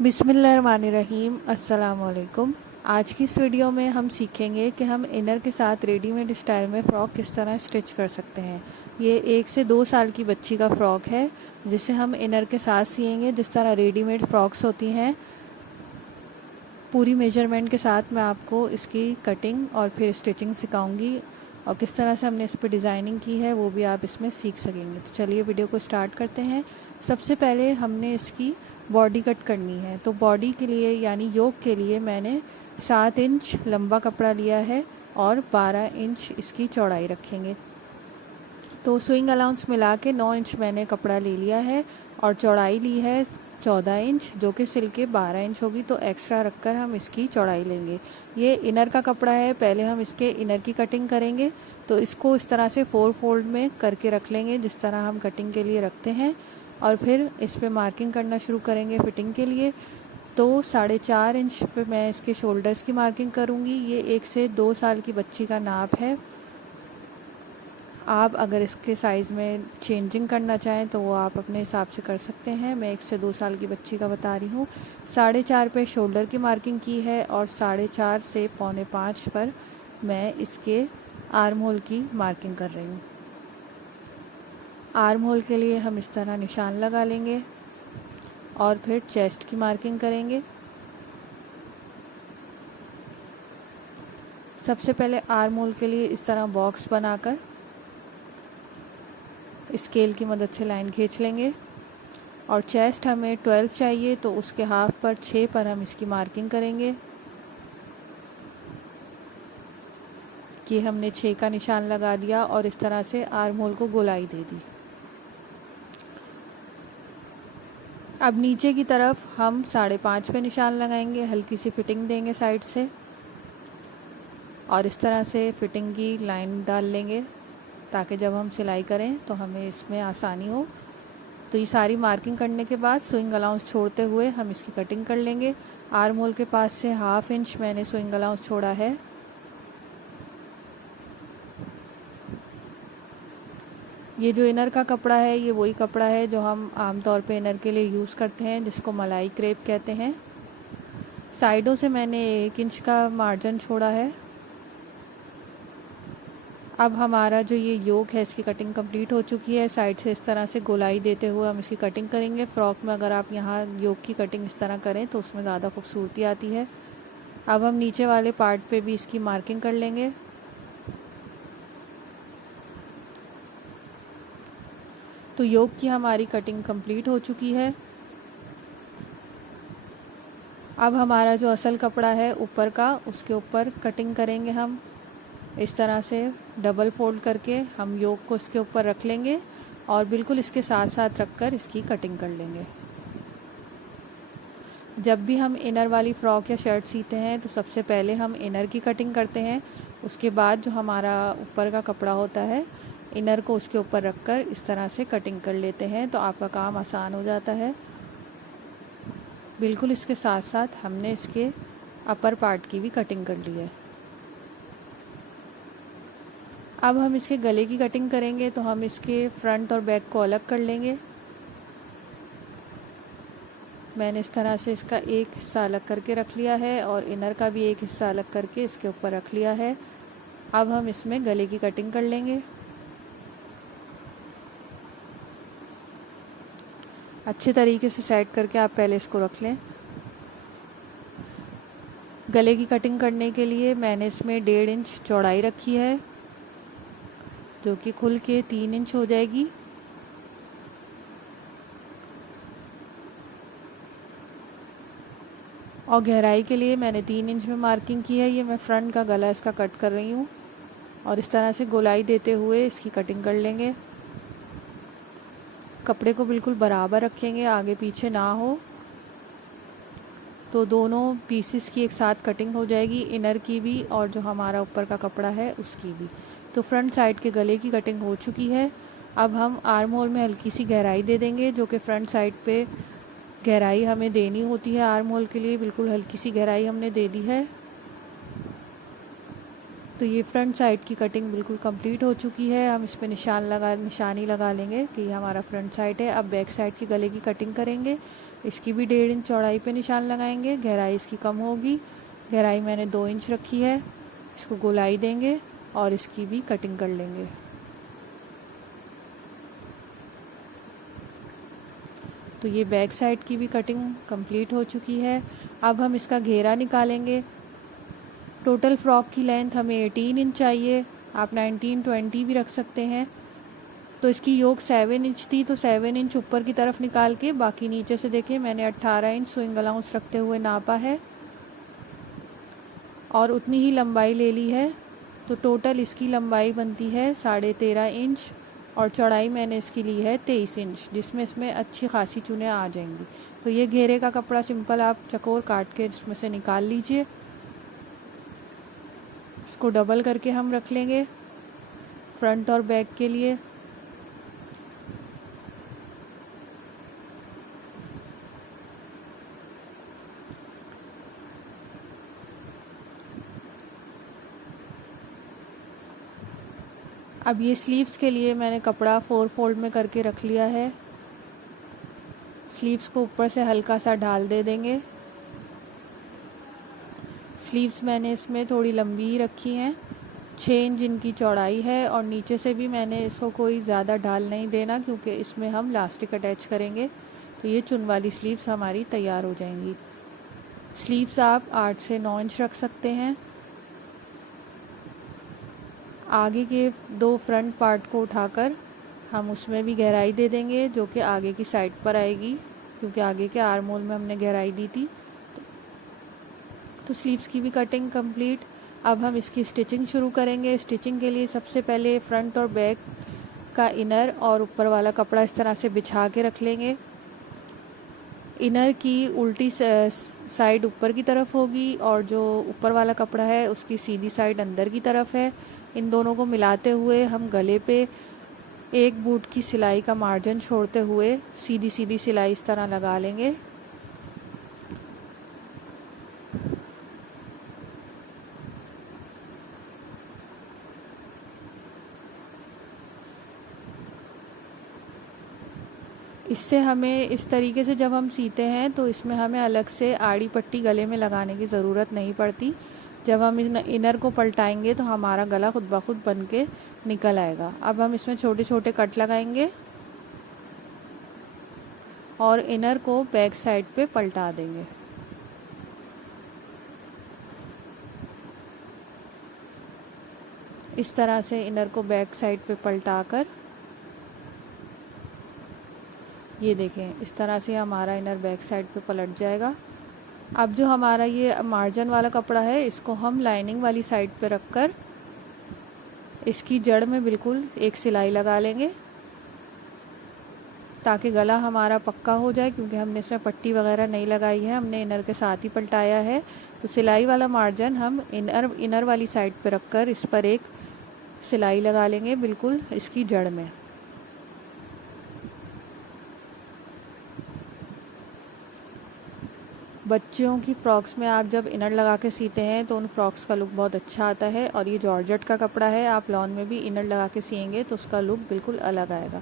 बिस्मिल्लाहिर्रहमानिर्रहीम। अस्सलाम वालेकुम। आज की इस वीडियो में हम सीखेंगे कि हम इनर के साथ रेडीमेड स्टाइल में फ़्रॉक किस तरह स्टिच कर सकते हैं। ये 1 से 2 साल की बच्ची का फ़्रॉक है जिसे हम इनर के साथ सिएंगे जिस तरह रेडीमेड फ़्रॉक्स होती हैं। पूरी मेजरमेंट के साथ मैं आपको इसकी कटिंग और फिर स्टिचिंग सिखाऊंगी और किस तरह से हमने इस पर डिज़ाइनिंग की है वो भी आप इसमें सीख सकेंगे। तो चलिए वीडियो को स्टार्ट करते हैं। सबसे पहले हमने इसकी बॉडी कट करनी है। तो बॉडी के लिए यानी योक के लिए मैंने 7 इंच लंबा कपड़ा लिया है और 12 इंच इसकी चौड़ाई रखेंगे। तो स्विंग अलाउंस मिला के 9 इंच मैंने कपड़ा ले लिया है और चौड़ाई ली है 14 इंच, जो कि सिल के 12 इंच होगी। तो एक्स्ट्रा रखकर हम इसकी चौड़ाई लेंगे। ये इनर का कपड़ा है, पहले हम इसके इनर की कटिंग करेंगे। तो इसको इस तरह से 4 फोल्ड में करके रख लेंगे जिस तरह हम कटिंग के लिए रखते हैं और फिर इस पे मार्किंग करना शुरू करेंगे फिटिंग के लिए। तो 4.5 इंच पे मैं इसके शोल्डर्स की मार्किंग करूँगी। ये 1 से 2 साल की बच्ची का नाप है। आप अगर इसके साइज़ में चेंजिंग करना चाहें तो वो आप अपने हिसाब से कर सकते हैं। मैं 1 से 2 साल की बच्ची का बता रही हूँ। 4.5 पे शोल्डर की मार्किंग की है और 4.5 से 4.25 पर मैं इसके आर्म होल की मार्किंग कर रही हूँ। आर्म होल के लिए हम इस तरह निशान लगा लेंगे और फिर चेस्ट की मार्किंग करेंगे। सबसे पहले आर्म होल के लिए इस तरह बॉक्स बनाकर स्केल की मदद से लाइन खींच लेंगे और चेस्ट हमें 12 चाहिए तो उसके हाफ पर 6 पर हम इसकी मार्किंग करेंगे कि हमने 6 का निशान लगा दिया और इस तरह से आर्म होल को गोलाई दे दी। अब नीचे की तरफ हम 5.5 पे निशान लगाएंगे, हल्की सी फिटिंग देंगे साइड से और इस तरह से फिटिंग की लाइन डाल लेंगे ताकि जब हम सिलाई करें तो हमें इसमें आसानी हो। तो ये सारी मार्किंग करने के बाद स्विंग अलाउंस छोड़ते हुए हम इसकी कटिंग कर लेंगे। आर्म होल के पास से 1/2 इंच मैंने स्विंग अलाउंस छोड़ा है। ये जो इनर का कपड़ा है ये वही कपड़ा है जो हम आमतौर पे इनर के लिए यूज़ करते हैं, जिसको मलाई क्रेप कहते हैं। साइडों से मैंने 1 इंच का मार्जिन छोड़ा है। अब हमारा जो ये योक है इसकी कटिंग कंप्लीट हो चुकी है। साइड से इस तरह से गोलाई देते हुए हम इसकी कटिंग करेंगे। फ्रॉक में अगर आप यहाँ योक की कटिंग इस तरह करें तो उसमें ज़्यादा खूबसूरती आती है। अब हम नीचे वाले पार्ट पे भी इसकी मार्किंग कर लेंगे। तो योक की हमारी कटिंग कंप्लीट हो चुकी है। अब हमारा जो असल कपड़ा है ऊपर का, उसके ऊपर कटिंग करेंगे हम इस तरह से डबल फोल्ड करके हम योक को इसके ऊपर रख लेंगे और बिल्कुल इसके साथ साथ रखकर इसकी कटिंग कर लेंगे। जब भी हम इनर वाली फ़्रॉक या शर्ट सीते हैं तो सबसे पहले हम इनर की कटिंग करते हैं, उसके बाद जो हमारा ऊपर का कपड़ा होता है इनर को उसके ऊपर रखकर इस तरह से कटिंग कर लेते हैं तो आपका काम आसान हो जाता है। बिल्कुल इसके साथ साथ हमने इसके अपर पार्ट की भी कटिंग कर ली है। अब हम इसके गले की कटिंग करेंगे तो हम इसके फ्रंट और बैक को अलग कर लेंगे। मैंने इस तरह से इसका एक हिस्सा अलग करके रख लिया है और इनर का भी एक हिस्सा अलग करके इसके ऊपर रख लिया है। अब हम इसमें गले की कटिंग कर लेंगे। अच्छे तरीके से सेट करके आप पहले इसको रख लें। गले की कटिंग करने के लिए मैंने इसमें 1.5 इंच चौड़ाई रखी है जो कि खुल के 3 इंच हो जाएगी। और गहराई के लिए मैंने 3 इंच में मार्किंग की है। ये मैं फ्रंट का गला इसका कट कर रही हूँ और इस तरह से गोलाई देते हुए इसकी कटिंग कर लेंगे। कपड़े को बिल्कुल बराबर रखेंगे, आगे पीछे ना हो, तो दोनों पीसेस की एक साथ कटिंग हो जाएगी, इनर की भी और जो हमारा ऊपर का कपड़ा है उसकी भी। तो फ्रंट साइड के गले की कटिंग हो चुकी है। अब हम आर्म होल में हल्की सी गहराई दे देंगे, जो कि फ्रंट साइड पे गहराई हमें देनी होती है आर्म होल के लिए। बिल्कुल हल्की सी गहराई हमने दे दी है। तो ये फ्रंट साइड की कटिंग बिल्कुल कंप्लीट हो चुकी है। हम इस पर निशानी लगा लेंगे कि ये हमारा फ्रंट साइड है। अब बैक साइड की गले की कटिंग करेंगे। इसकी भी 1.5 इंच चौड़ाई पे निशान लगाएंगे। गहराई इसकी कम होगी, गहराई मैंने 2 इंच रखी है। इसको गोलाई देंगे और इसकी भी कटिंग कर लेंगे। तो ये बैक साइड की भी कटिंग कंप्लीट हो चुकी है। अब हम इसका घेरा निकालेंगे। टोटल फ्रॉक की लेंथ हमें 18 इंच चाहिए, आप 19, 20 भी रख सकते हैं। तो इसकी योक 7 इंच थी, तो 7 इंच ऊपर की तरफ निकाल के बाकी नीचे से देखिए मैंने 18 इंच स्विंग अलाउंस रखते हुए नापा है और उतनी ही लंबाई ले ली है। तो टोटल इसकी लंबाई बनती है 13.5 इंच और चौड़ाई मैंने इसकी ली है 23 इंच, जिसमें इसमें अच्छी खासी चुनें आ जाएंगी। तो ये घेरे का कपड़ा सिंपल आप चकोर काट के इसमें से निकाल लीजिए। इसको डबल करके हम रख लेंगे फ्रंट और बैक के लिए। अब ये स्लीव्स के लिए मैंने कपड़ा 4 फोल्ड में करके रख लिया है। स्लीव्स को ऊपर से हल्का सा ढाल दे देंगे। स्लीव्स मैंने इसमें थोड़ी लंबी ही रखी हैं, 6 इंच इनकी चौड़ाई है और नीचे से भी मैंने इसको कोई ज़्यादा ढाल नहीं देना क्योंकि इसमें हम लास्टिक अटैच करेंगे। तो ये चुन वाली स्लीव्स हमारी तैयार हो जाएंगी। स्लीव्स आप 8 से 9 इंच रख सकते हैं। आगे के 2 फ्रंट पार्ट को उठाकर हम उसमें भी गहराई दे देंगे जो कि आगे की साइड पर आएगी, क्योंकि आगे के आर्म होल में हमने गहराई दी थी। तो स्लीव्स की भी कटिंग कंप्लीट। अब हम इसकी स्टिचिंग शुरू करेंगे। स्टिचिंग के लिए सबसे पहले फ्रंट और बैक का इनर और ऊपर वाला कपड़ा इस तरह से बिछा के रख लेंगे। इनर की उल्टी साइड ऊपर की तरफ होगी और जो ऊपर वाला कपड़ा है उसकी सीधी साइड अंदर की तरफ है। इन दोनों को मिलाते हुए हम गले पे एक बूट की सिलाई का मार्जिन छोड़ते हुए सीधी सीधी सिलाई इस तरह लगा लेंगे। इससे हमें इस तरीके से जब हम सीते हैं तो इसमें हमें अलग से आड़ी पट्टी गले में लगाने की ज़रूरत नहीं पड़ती। जब हम इनर को पलटाएंगे तो हमारा गला खुद ब खुद बन के निकल आएगा। अब हम इसमें छोटे छोटे कट लगाएंगे और इनर को बैक साइड पे पलटा देंगे। इस तरह से इनर को बैक साइड पे पलटाकर ये देखें, इस तरह से हमारा इनर बैक साइड पे पलट जाएगा। अब जो हमारा ये मार्जिन वाला कपड़ा है इसको हम लाइनिंग वाली साइड पे रखकर इसकी जड़ में बिल्कुल एक सिलाई लगा लेंगे ताकि गला हमारा पक्का हो जाए, क्योंकि हमने इसमें पट्टी वगैरह नहीं लगाई है, हमने इनर के साथ ही पलटाया है। तो सिलाई वाला मार्जिन हम इनर वाली साइड पे रखकर इस पर एक सिलाई लगा लेंगे बिल्कुल इसकी जड़ में। बच्चियों की फ्रॉक्स में आप जब इनर लगा के सीते हैं तो उन फ्रॉक्स का लुक बहुत अच्छा आता है। और ये जॉर्जेट का कपड़ा है, आप लॉन में भी इनर लगा के सिएंगे तो उसका लुक बिल्कुल अलग आएगा।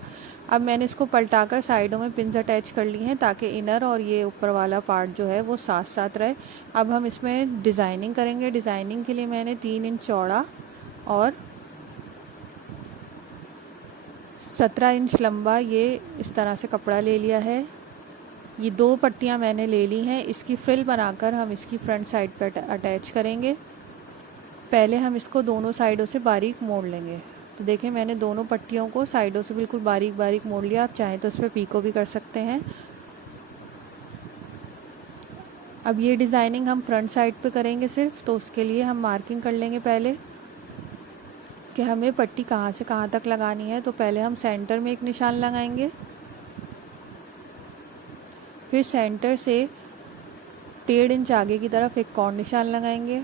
अब मैंने इसको पलटाकर साइडों में पिन्स अटैच कर ली हैं ताकि इनर और ये ऊपर वाला पार्ट जो है वो साथ साथ रहे। अब हम इसमें डिज़ाइनिंग करेंगे। डिज़ाइनिंग के लिए मैंने 3 इंच चौड़ा और 17 इंच लंबा ये इस तरह से कपड़ा ले लिया है। ये 2 पट्टियाँ मैंने ले ली हैं। इसकी फ्रिल बनाकर हम इसकी फ्रंट साइड पर अटैच करेंगे। पहले हम इसको दोनों साइडों से बारीक मोड़ लेंगे। तो देखें, मैंने दोनों पट्टियों को साइडों से बिल्कुल बारीक बारीक मोड़ लिया। आप चाहें तो इस पर पीको भी कर सकते हैं। अब ये डिज़ाइनिंग हम फ्रंट साइड पे करेंगे सिर्फ, तो उसके लिए हम मार्किंग कर लेंगे पहले कि हमें पट्टी कहाँ से कहाँ तक लगानी है। तो पहले हम सेंटर में एक निशान लगाएंगे, फिर सेंटर से 1.5 इंच आगे की तरफ एक और निशान लगाएंगे।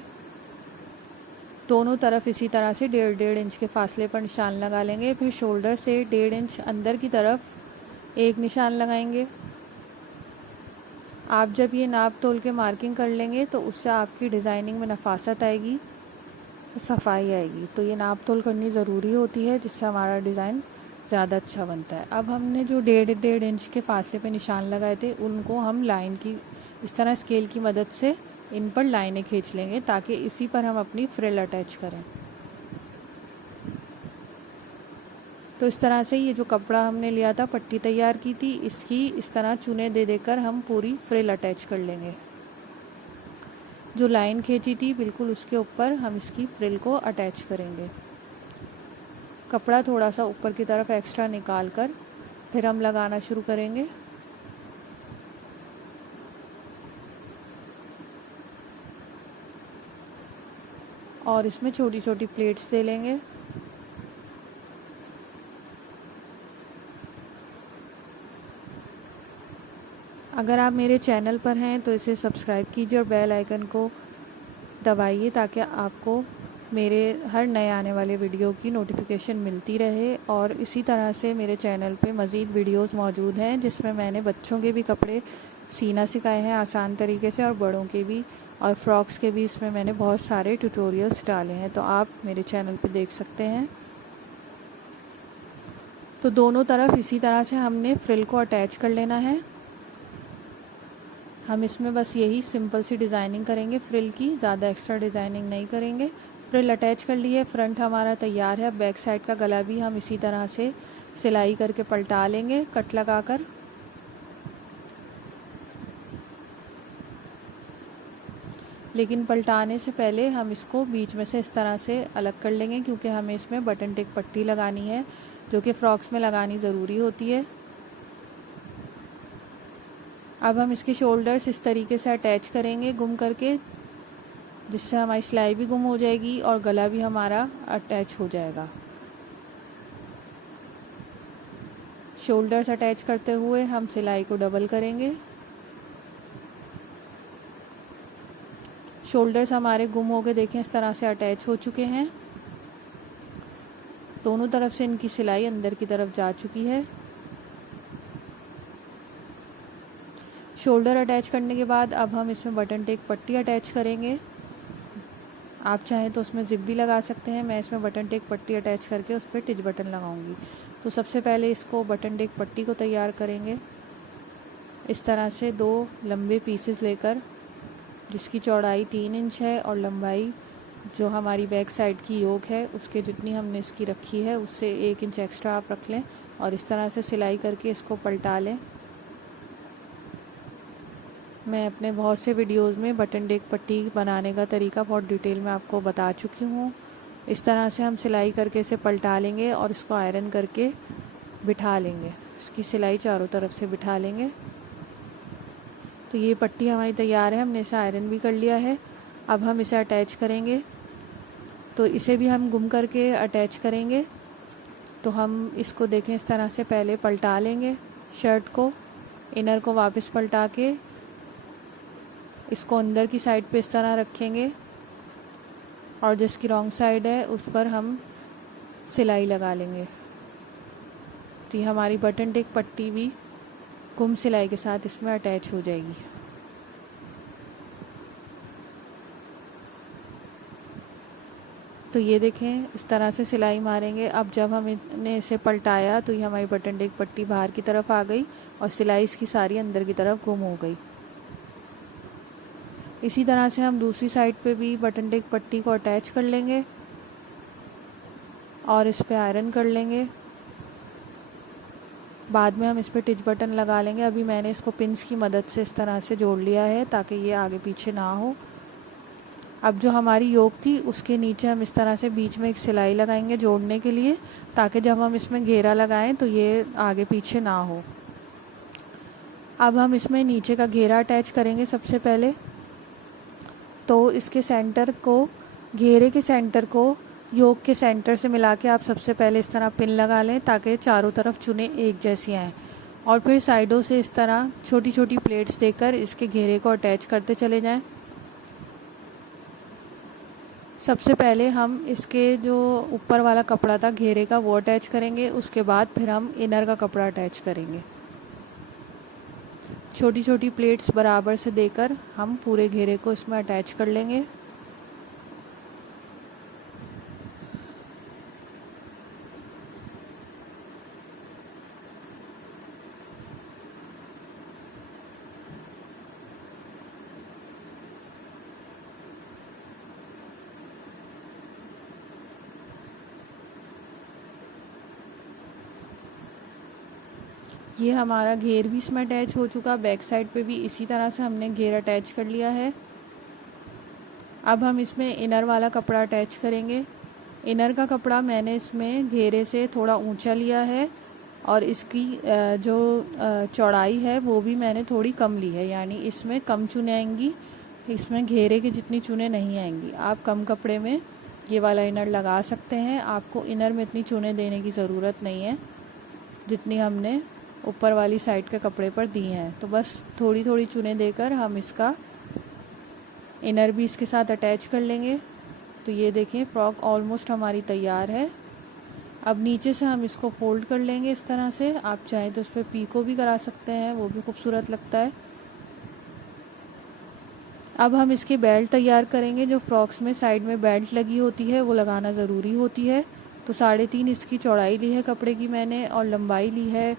दोनों तरफ इसी तरह से 1.5 इंच के फासले पर निशान लगा लेंगे। फिर शोल्डर से 1.5 इंच अंदर की तरफ एक निशान लगाएंगे। आप जब ये नाप तोल के मार्किंग कर लेंगे तो उससे आपकी डिज़ाइनिंग में नफासत आएगी, तो सफाई आएगी। तो ये नाप तोल करनी ज़रूरी होती है जिससे हमारा डिज़ाइन ज़्यादा अच्छा बनता है। अब हमने जो 1.5 इंच के फासले पे निशान लगाए थे उनको हम लाइन की इस तरह स्केल की मदद से इन पर लाइनें खींच लेंगे ताकि इसी पर हम अपनी फ्रिल अटैच करें। तो इस तरह से ये जो कपड़ा हमने लिया था, पट्टी तैयार की थी, इसकी इस तरह चूने दे देकर हम पूरी फ्रिल अटैच कर लेंगे। जो लाइन खींची थी बिल्कुल उसके ऊपर हम इसकी फ्रिल को अटैच करेंगे। कपड़ा थोड़ा सा ऊपर की तरफ एक्स्ट्रा निकाल कर फिर हम लगाना शुरू करेंगे। और इसमें छोटी छोटी प्लेट्स दे लेंगे। अगर आप मेरे चैनल पर हैं तो इसे सब्सक्राइब कीजिए और बेल आइकन को दबाइए ताकि आपको मेरे हर नए आने वाले वीडियो की नोटिफिकेशन मिलती रहे। और इसी तरह से मेरे चैनल पे मज़ीद वीडियोस मौजूद हैं जिसमें मैंने बच्चों के भी कपड़े सीना सिखाए हैं आसान तरीके से, और बड़ों के भी, और फ्रॉक्स के भी इसमें मैंने बहुत सारे ट्यूटोरियल्स डाले हैं, तो आप मेरे चैनल पे देख सकते हैं। तो दोनों तरफ इसी तरह से हमने फ्रिल को अटैच कर लेना है। हम इसमें बस यही सिंपल सी डिज़ाइनिंग करेंगे फ्रिल की, ज़्यादा एक्स्ट्रा डिज़ाइनिंग नहीं करेंगे। फ्रिल अटैच कर लिए, फ्रंट हमारा तैयार है। बैक साइड का गला भी हम इसी तरह से सिलाई करके पलटा लेंगे कट लगाकर। लेकिन पलटाने से पहले हम इसको बीच में से इस तरह से अलग कर लेंगे क्योंकि हमें इसमें बटन टिक पट्टी लगानी है जो कि फ्रॉक्स में लगानी ज़रूरी होती है। अब हम इसके शोल्डर्स इस तरीके से अटैच करेंगे गुम करके, जिससे हमारी सिलाई भी गुम हो जाएगी और गला भी हमारा अटैच हो जाएगा। शोल्डर्स अटैच करते हुए हम सिलाई को डबल करेंगे। शोल्डर्स हमारे गुम हो गए, देखें इस तरह से अटैच हो चुके हैं। दोनों तरफ से इनकी सिलाई अंदर की तरफ जा चुकी है। शोल्डर अटैच करने के बाद अब हम इसमें बटन टेक पट्टी अटैच करेंगे। आप चाहें तो उसमें जिप भी लगा सकते हैं, मैं इसमें बटन टेक पट्टी अटैच करके उस पर टिच बटन लगाऊंगी। तो सबसे पहले इसको बटन टेक पट्टी को तैयार करेंगे। इस तरह से 2 लंबे पीसेस लेकर, जिसकी चौड़ाई 3 इंच है और लंबाई जो हमारी बैक साइड की योक है उसके जितनी हमने इसकी रखी है उससे 1 इंच एक्स्ट्रा आप रख लें, और इस तरह से सिलाई करके इसको पलटा लें। मैं अपने बहुत से वीडियोस में बटन टेक पट्टी बनाने का तरीका बहुत डिटेल में आपको बता चुकी हूँ। इस तरह से हम सिलाई करके इसे पलटा लेंगे और इसको आयरन करके बिठा लेंगे। इसकी सिलाई चारों तरफ से बिठा लेंगे। तो ये पट्टी हमारी तैयार है, हमने इसे आयरन भी कर लिया है। अब हम इसे अटैच करेंगे, तो इसे भी हम गुम करके अटैच करेंगे। तो हम इसको देखें इस तरह से पहले पलटा लेंगे शर्ट को, इनर को वापस पलटा के इसको अंदर की साइड पे इस तरह रखेंगे और जिसकी रॉन्ग साइड है उस पर हम सिलाई लगा लेंगे। तो ये हमारी बटन टेक पट्टी भी गुम सिलाई के साथ इसमें अटैच हो जाएगी। तो ये देखें इस तरह से सिलाई मारेंगे। अब जब हमने इसे पलटाया तो ये हमारी बटन टेक पट्टी बाहर की तरफ आ गई और सिलाई इसकी सारी अंदर की तरफ गुम हो गई। इसी तरह से हम दूसरी साइड पे भी बटन टेक पट्टी को अटैच कर लेंगे और इस पे आयरन कर लेंगे। बाद में हम इस पे टिच बटन लगा लेंगे। अभी मैंने इसको पिंस की मदद से इस तरह से जोड़ लिया है ताकि ये आगे पीछे ना हो। अब जो हमारी योक थी उसके नीचे हम इस तरह से बीच में एक सिलाई लगाएंगे जोड़ने के लिए, ताकि जब हम इसमें घेरा लगाएं तो ये आगे पीछे ना हो। अब हम इसमें नीचे का घेरा अटैच करेंगे सबसे पहले। तो इसके सेंटर को, घेरे के सेंटर को योक के सेंटर से मिला के आप सबसे पहले इस तरह पिन लगा लें ताकि चारों तरफ चुनें एक जैसी आएँ, और फिर साइडों से इस तरह छोटी छोटी प्लेट्स देकर इसके घेरे को अटैच करते चले जाएं। सबसे पहले हम इसके जो ऊपर वाला कपड़ा था घेरे का वो अटैच करेंगे, उसके बाद फिर हम इनर का कपड़ा अटैच करेंगे। छोटी छोटी प्लेट्स बराबर से देकर हम पूरे घेरे को इसमें अटैच कर लेंगे। ये हमारा घेर भी इसमें अटैच हो चुका। बैक साइड पे भी इसी तरह से हमने घेर अटैच कर लिया है। अब हम इसमें इनर वाला कपड़ा अटैच करेंगे। इनर का कपड़ा मैंने इसमें घेरे से थोड़ा ऊंचा लिया है और इसकी जो चौड़ाई है वो भी मैंने थोड़ी कम ली है, यानी इसमें कम चुने आएंगी, इसमें घेरे की जितनी चुने नहीं आएंगी। आप कम कपड़े में ये वाला इनर लगा सकते हैं। आपको इनर में इतनी चुने देने की ज़रूरत नहीं है जितनी हमने ऊपर वाली साइड के कपड़े पर दी हैं। तो बस थोड़ी थोड़ी चुने देकर हम इसका इनर भी इसके साथ अटैच कर लेंगे। तो ये देखें, फ्रॉक ऑलमोस्ट हमारी तैयार है। अब नीचे से हम इसको फोल्ड कर लेंगे इस तरह से। आप चाहें तो उस पर पीको भी करा सकते हैं, वो भी खूबसूरत लगता है। अब हम इसकी बेल्ट तैयार करेंगे। जो फ्रॉक्स में साइड में बेल्ट लगी होती है वो लगाना ज़रूरी होती है। तो 3.5 इसकी चौड़ाई ली है कपड़े की मैंने और लंबाई ली है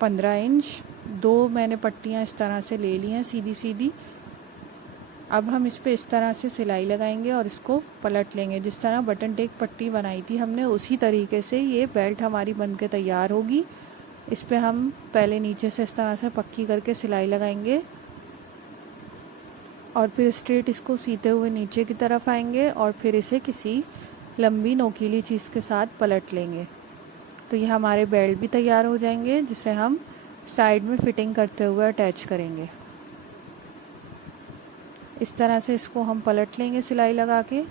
15 इंच। 2 मैंने पट्टियाँ इस तरह से ले ली हैं सीधी सीधी। अब हम इस पर इस तरह से सिलाई लगाएंगे और इसको पलट लेंगे। जिस तरह बटन टेक पट्टी बनाई थी हमने उसी तरीके से ये बेल्ट हमारी बन के तैयार होगी। इस पर हम पहले नीचे से इस तरह से पक्की करके सिलाई लगाएंगे और फिर स्ट्रेट इसको सीते हुए नीचे की तरफ आएंगे और फिर इसे किसी लंबी नोकीली चीज़ के साथ पलट लेंगे। तो ये हमारे बेल्ट भी तैयार हो जाएंगे, जिसे हम साइड में फिटिंग करते हुए अटैच करेंगे। इस तरह से इसको हम पलट लेंगे सिलाई लगा के।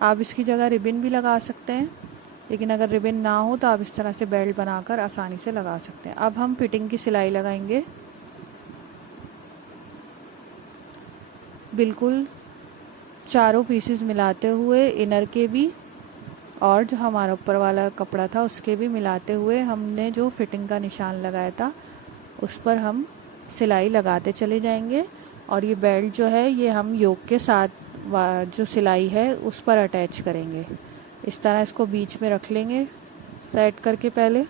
आप इसकी जगह रिबन भी लगा सकते हैं, लेकिन अगर रिबन ना हो तो आप इस तरह से बेल्ट बनाकर आसानी से लगा सकते हैं। अब हम फिटिंग की सिलाई लगाएंगे। बिल्कुल चारों पीसेस मिलाते हुए, इनर के भी और जो हमारा ऊपर वाला कपड़ा था उसके भी मिलाते हुए, हमने जो फिटिंग का निशान लगाया था उस पर हम सिलाई लगाते चले जाएंगे। और ये बेल्ट जो है ये हम योक के साथ जो सिलाई है उस पर अटैच करेंगे। इस तरह इसको बीच में रख लेंगे सेट करके पहले,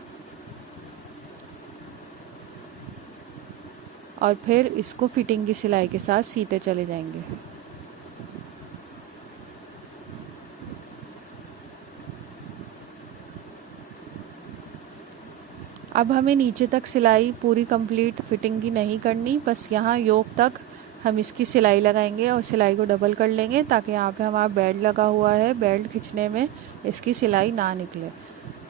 और फिर इसको फिटिंग की सिलाई के साथ सीते चले जाएंगे। अब हमें नीचे तक सिलाई पूरी कंप्लीट फिटिंग की नहीं करनी, बस यहाँ योक तक हम इसकी सिलाई लगाएंगे और सिलाई को डबल कर लेंगे ताकि यहाँ पे हमारा बेल्ट लगा हुआ है, बेल्ट खींचने में इसकी सिलाई ना निकले।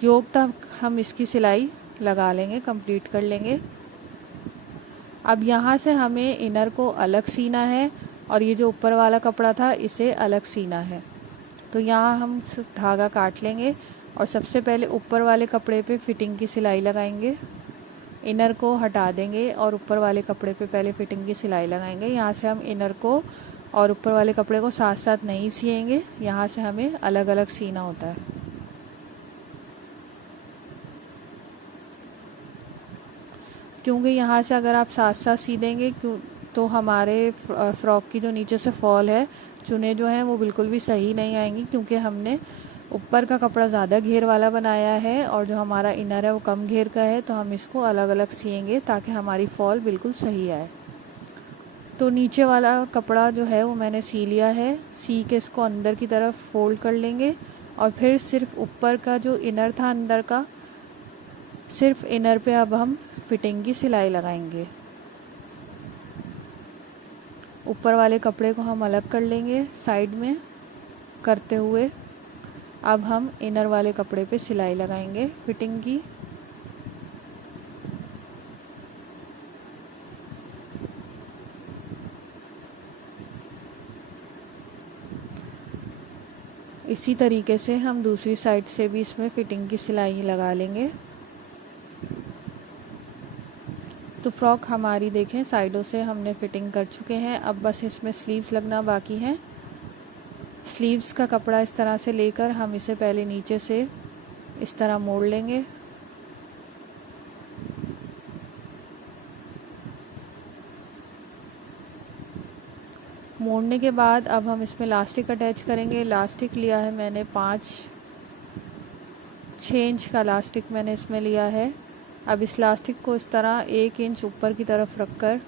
योक तक हम इसकी सिलाई लगा लेंगे, कंप्लीट कर लेंगे। अब यहाँ से हमें इनर को अलग सीना है और ये जो ऊपर वाला कपड़ा था इसे अलग सीना है। तो यहाँ हम धागा काट लेंगे और सबसे पहले ऊपर वाले कपड़े पे फिटिंग की सिलाई लगाएंगे। इनर को हटा देंगे और ऊपर वाले कपड़े पे पहले फिटिंग की सिलाई लगाएंगे। यहाँ से हम इनर को और ऊपर वाले कपड़े को साथ साथ नहीं सिएंगे, यहाँ से हमें अलग अलग सीना होता है। क्योंकि यहाँ से अगर आप साथ साथ सी देंगे तो हमारे फ्रॉक की जो नीचे से फॉल है, चुने जो हैं वो बिल्कुल भी सही नहीं आएंगी, क्योंकि हमने ऊपर का कपड़ा ज़्यादा घेर वाला बनाया है और जो हमारा इनर है वो कम घेर का है। तो हम इसको अलग अलग सिएंगे ताकि हमारी फॉल बिल्कुल सही आए। तो नीचे वाला कपड़ा जो है वो मैंने सी लिया है। सी के इसको अंदर की तरफ फोल्ड कर लेंगे और फिर सिर्फ ऊपर का जो इनर था अंदर का, सिर्फ इनर पे अब हम फिटिंग की सिलाई लगाएंगे। ऊपर वाले कपड़े को हम अलग कर लेंगे साइड में करते हुए। अब हम इनर वाले कपड़े पे सिलाई लगाएंगे फिटिंग की। इसी तरीके से हम दूसरी साइड से भी इसमें फिटिंग की सिलाई लगा लेंगे। तो फ्रॉक हमारी देखें साइडों से हमने फिटिंग कर चुके हैं। अब बस इसमें स्लीव्स लगना बाकी है। स्लीव्स का कपड़ा इस तरह से लेकर हम इसे पहले नीचे से इस तरह मोड़ लेंगे। मोड़ने के बाद अब हम इसमें इलास्टिक अटैच करेंगे। इलास्टिक लिया है मैंने 5-6 इंच का इलास्टिक मैंने इसमें लिया है। अब इस इलास्टिक को इस तरह 1 इंच ऊपर की तरफ रखकर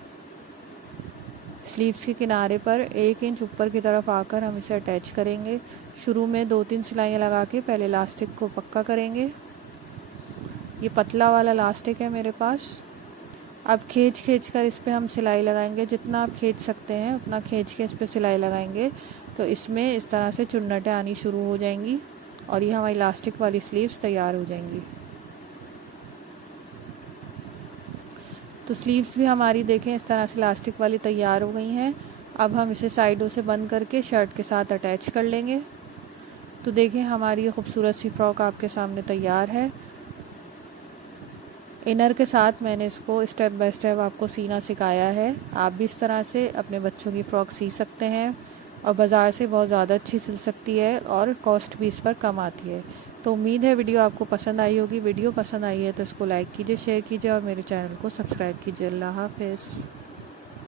स्लीव्स के किनारे पर 1 इंच ऊपर की तरफ आकर हम इसे अटैच करेंगे। शुरू में 2-3 सिलाइयाँ लगा के पहले इलास्टिक को पक्का करेंगे। ये पतला वाला इलास्टिक है मेरे पास। अब खींच कर इस पे हम सिलाई लगाएंगे, जितना आप खींच सकते हैं उतना खींच के इस पे सिलाई लगाएंगे तो इसमें इस तरह से चुन्नटें आनी शुरू हो जाएंगी और ये हमारी इलास्टिक वाली स्लीव्स तैयार हो जाएंगी। तो स्लीव्स भी हमारी देखें इस तरह से इलास्टिक वाली तैयार हो गई हैं। अब हम इसे साइडों से बंद करके शर्ट के साथ अटैच कर लेंगे। तो देखें हमारी ये खूबसूरत सी फ्रॉक आपके सामने तैयार है। इनर के साथ मैंने इसको स्टेप बाय स्टेप आपको सीना सिखाया है। आप भी इस तरह से अपने बच्चों की फ़्रॉक सी सकते हैं और बाज़ार से बहुत ज़्यादा अच्छी सिल सकती है और कॉस्ट भी इस पर कम आती है। तो उम्मीद है वीडियो आपको पसंद आई होगी। वीडियो पसंद आई है तो इसको लाइक कीजिए, शेयर कीजिए और मेरे चैनल को सब्सक्राइब कीजिए। अल्लाह हाफ़िज़।